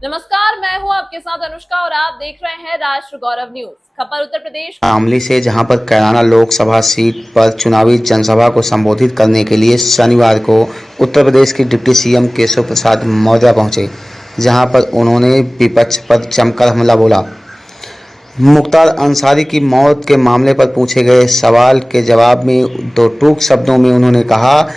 नमस्कार, मैं हूं आपके साथ अनुष्का और आप देख रहे हैं राष्ट्र गौरव न्यूज। खबर उत्तर प्रदेश शामली से, जहां पर कैराना लोकसभा सीट पर चुनावी जनसभा को संबोधित करने के लिए शनिवार को उत्तर प्रदेश के डिप्टी सीएम केशव प्रसाद मौर्य पहुंचे, जहां पर उन्होंने विपक्ष पर जमकर हमला बोला। मुख्तार अंसारी की मौत के मामले पर पूछे गए सवाल के जवाब में दो टूक शब्दों में उन्होंने कहा,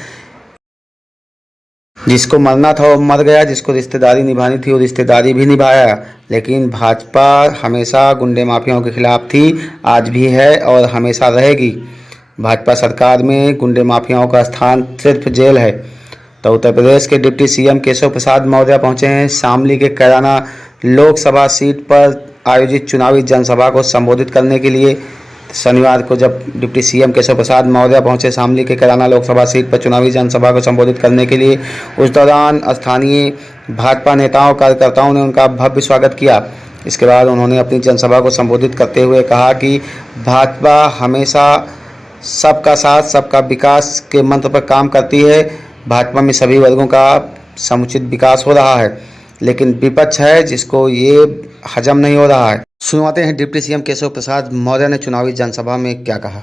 जिसको मरना था वो मर गया, जिसको रिश्तेदारी निभानी थी वो रिश्तेदारी भी निभाया। लेकिन भाजपा हमेशा गुंडे माफियाओं के खिलाफ थी, आज भी है और हमेशा रहेगी। भाजपा सरकार में गुंडे माफियाओं का स्थान सिर्फ जेल है। तो उत्तर प्रदेश के डिप्टी सीएम केशव प्रसाद मौर्य पहुंचे हैं शामली के कैराना लोकसभा सीट पर आयोजित चुनावी जनसभा को संबोधित करने के लिए। शनिवार को जब डिप्टी सीएम केशव प्रसाद मौर्य पहुंचे शामली के कैराना लोकसभा सीट पर चुनावी जनसभा को संबोधित करने के लिए, उस दौरान स्थानीय भाजपा नेताओं कार्यकर्ताओं ने उनका भव्य स्वागत किया। इसके बाद उन्होंने अपनी जनसभा को संबोधित करते हुए कहा कि भाजपा हमेशा सबका साथ सबका विकास के मंत्र पर काम करती है। भाजपा में सभी वर्गों का समुचित विकास हो रहा है, लेकिन विपक्ष है जिसको ये हजम नहीं हो रहा है। सुनवाते हैं डिप्टी सीएम केशव प्रसाद मौर्य ने चुनावी जनसभा में क्या कहा।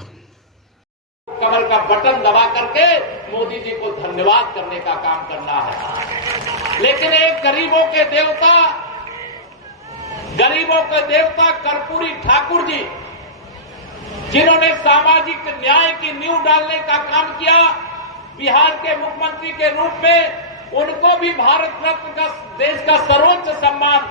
कमल का बटन दबा करके मोदी जी को धन्यवाद करने का काम करना है, लेकिन एक गरीबों के देवता कर्पूरी ठाकुर जी, जिन्होंने सामाजिक न्याय की नींव डालने का काम किया, बिहार के मुख्यमंत्री के रूप में उनको भी भारत रत्न का, देश का सर्वोच्च सम्मान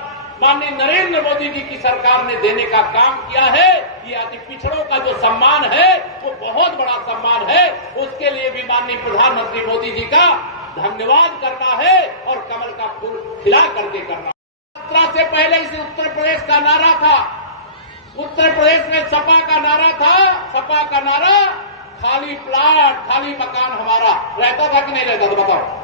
माननीय नरेंद्र मोदी जी की सरकार ने देने का काम किया है। ये अति पिछड़ों का जो सम्मान है वो बहुत बड़ा सम्मान है, उसके लिए भी माननीय प्रधानमंत्री मोदी जी का धन्यवाद करना है और कमल का फूल खिला करके करना। यात्रा से पहले इस उत्तर प्रदेश का नारा था, उत्तर प्रदेश में सपा का नारा था, सपा का नारा खाली प्लाट खाली मकान हमारा रहता था कि नहीं रहता था बताओ।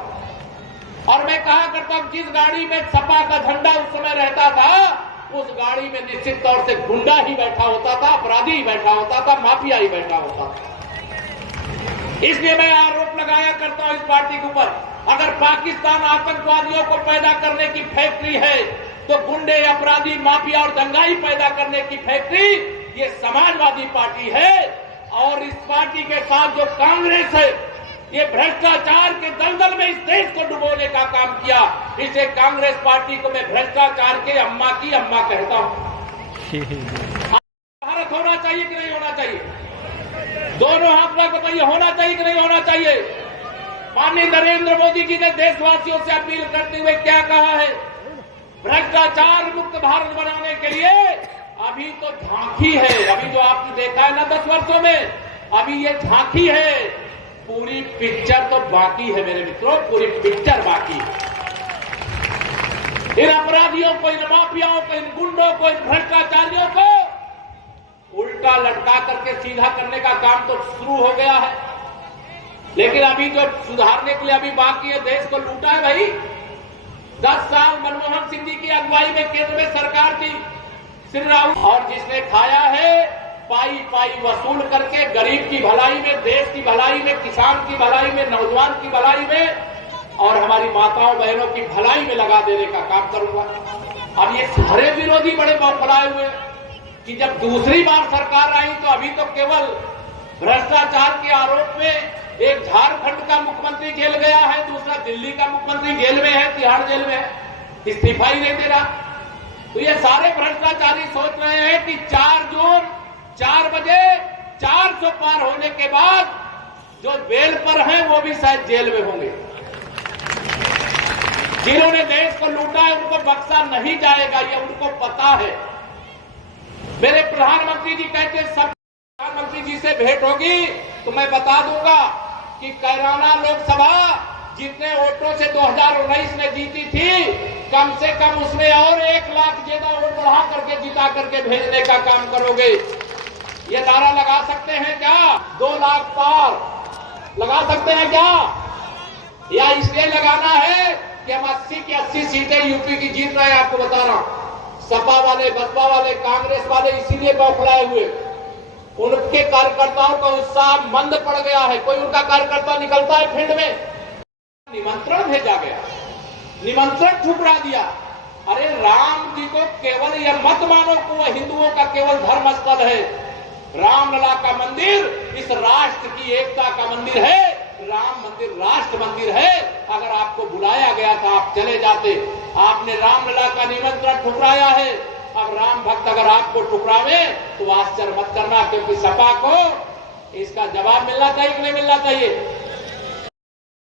और मैं कहा करता हूं, जिस गाड़ी में सपा का झंडा उस समय रहता था, उस गाड़ी में निश्चित तौर से गुंडा ही बैठा होता था, अपराधी ही बैठा होता था, माफिया ही बैठा होता था। इसलिए मैं आरोप लगाया करता हूं इस पार्टी के ऊपर, अगर पाकिस्तान आतंकवादियों को पैदा करने की फैक्ट्री है तो गुंडे, अपराधी, माफिया और दंगाई पैदा करने की फैक्ट्री ये समाजवादी पार्टी है। और इस पार्टी के साथ जो कांग्रेस है, ये भ्रष्टाचार के दलदल में इस देश को डुबोने का काम किया। इसे कांग्रेस पार्टी को मैं भ्रष्टाचार के अम्मा की अम्मा कहता हूं। भारत होना चाहिए कि नहीं होना चाहिए? दोनों हाथ में बताइए, होना चाहिए कि नहीं होना चाहिए? माननीय नरेंद्र मोदी जी ने देशवासियों से अपील करते हुए क्या कहा है? भ्रष्टाचार मुक्त भारत बनाने के लिए अभी तो झांकी है, अभी जो आपने देखा है ना 10 वर्षों में, अभी ये झांकी है, पूरी पिक्चर तो बाकी है मेरे मित्रों, पूरी पिक्चर बाकी है। इन अपराधियों को, इन माफियाओं को, इन गुंडों को, इन भ्रष्टाचारियों को उल्टा लटका करके सीधा करने का काम तो शुरू हो गया है, लेकिन अभी जो सुधारने के लिए अभी बाकी है, देश को लूटा है भाई। 10 साल मनमोहन सिंह जी की अगुवाई में केंद्र में सरकार थी, श्री राहुल, और जिसने खाया है पाई पाई वसूल करके गरीब की भलाई में, देश की भलाई में, किसान की भलाई में, नौजवान की भलाई में और हमारी माताओं बहनों की भलाई में लगा देने का काम करूंगा। अब ये सारे विरोधी बड़े बौखलाए हुए कि जब दूसरी बार सरकार आई तो अभी तो केवल भ्रष्टाचार के आरोप में एक झारखंड का मुख्यमंत्री जेल गया है, दूसरा दिल्ली का मुख्यमंत्री जेल में है, तिहाड़ जेल में है, इस्तीफा ही नहीं दे रहा। तो ये सारे भ्रष्टाचारी सोच रहे हैं कि 4 जून 4 बजे 400 पार होने के बाद जो बेल पर हैं वो भी शायद जेल में होंगे। जिन्होंने देश को लूटा है उनको बख्शा नहीं जाएगा, ये उनको पता है। मेरे प्रधानमंत्री जी कहते हैं सब प्रधानमंत्री जी से भेंट होगी तो मैं बता दूंगा कि कैराना लोकसभा जितने वोटों से 2019 में जीती थी, कम से कम उसमें और 1 लाख ज्यादा वोट बढ़ा करके जिता करके भेजने का काम करोगे। ये नारा लगा सकते हैं क्या? 2 लाख पार लगा सकते हैं क्या? या इसलिए लगाना है कि हम 80 की 80 सीटें यूपी की जीत रहे हैं? आपको बता रहा हूं, सपा वाले, बसपा वाले, कांग्रेस वाले इसीलिए बौखलाए हुए, उनके कार्यकर्ताओं का उत्साह मंद पड़ गया है। कोई उनका कार्यकर्ता निकलता है फील्ड में, निमंत्रण भेजा गया, निमंत्रण ठुकरा दिया। अरे राम जी को केवल यह मत मानो कि वह हिंदुओं का केवल धर्म स्थल है। रामलला का मंदिर इस राष्ट्र की एकता का मंदिर है। राम मंदिर राष्ट्र मंदिर है। अगर आपको बुलाया गया था आप चले जाते। आपने रामलला का निमंत्रण ठुकराया है। अब राम भक्त अगर आपको ठुकरावे तो आश्चर्य मत करना, क्योंकि सपा को इसका जवाब मिलना चाहिए कि नहीं मिलना चाहिए।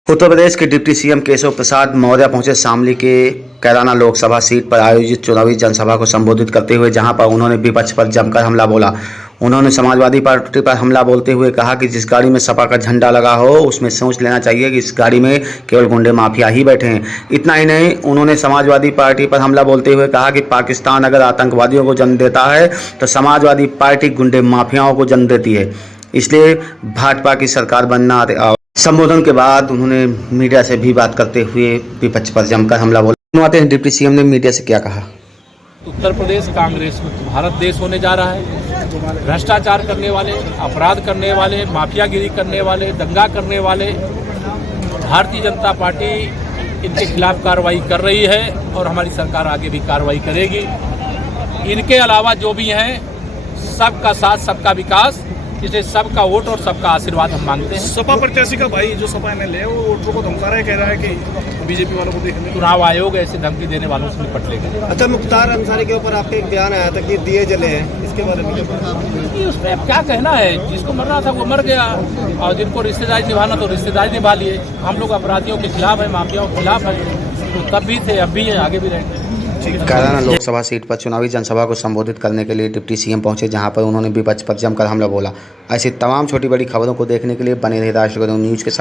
उत्तर प्रदेश के डिप्टी सीएम केशव प्रसाद मौर्य पहुंचे शामली के कैराना लोकसभा सीट पर आयोजित चुनावी जनसभा को संबोधित करते हुए, जहां पर उन्होंने विपक्ष पर जमकर हमला बोला। उन्होंने समाजवादी पार्टी पर हमला बोलते हुए कहा कि जिस गाड़ी में सपा का झंडा लगा हो उसमें सोच लेना चाहिए कि इस गाड़ी में केवल गुंडे माफिया ही बैठे हैं। इतना ही नहीं, उन्होंने समाजवादी पार्टी पर हमला बोलते हुए कहा कि पाकिस्तान अगर आतंकवादियों को जन्म देता है तो समाजवादी पार्टी गुंडे माफियाओं को जन्म देती है, इसलिए भाजपा की सरकार बनना। संबोधन के बाद उन्होंने मीडिया से भी बात करते हुए विपक्ष पर जमकर हमला बोला। आते हैं डिप्टी सीएम ने मीडिया से क्या कहा। उत्तर प्रदेश कांग्रेस मुक्त भारत देश होने जा रहा है। भ्रष्टाचार करने वाले, अपराध करने वाले, माफियागिरी करने वाले, दंगा करने वाले, भारतीय जनता पार्टी इनके खिलाफ कार्रवाई कर रही है और हमारी सरकार आगे भी कार्रवाई करेगी। इनके अलावा जो भी हैं, सबका साथ सबका विकास, इसलिए सबका वोट और सबका आशीर्वाद हम मांगते हैं। सपा प्रत्याशी का भाई जो सपा एमएलए है वो वोटरों को धमका रहा है, कह रहा है कि बीजेपी वालों को देखने। चुनाव आयोग ऐसे धमकी देने वालों से निपट लेगा। अच्छा, मुख्तार अंसारी के ऊपर आपका एक बयान आया था कि दिए जले हैं, इसके बारे में ये उसमें अब क्या कहना है। जिसको मरना था वो मर गया और जिनको रिश्तेदारी निभाना तो रिश्तेदारी निभा लिए। हम लोग अपराधियों के खिलाफ है, माफियाओं के खिलाफ है, तो तब भी थे, अब भी है, आगे भी रहेंगे। कैराना लोकसभा सीट पर चुनावी जनसभा को संबोधित करने के लिए डिप्टी सीएम पहुंचे, जहां पर उन्होंने विपक्ष पर जमकर हमला बोला। ऐसी तमाम छोटी बड़ी खबरों को देखने के लिए बने रहे राष्ट्रगौरव न्यूज के साथ।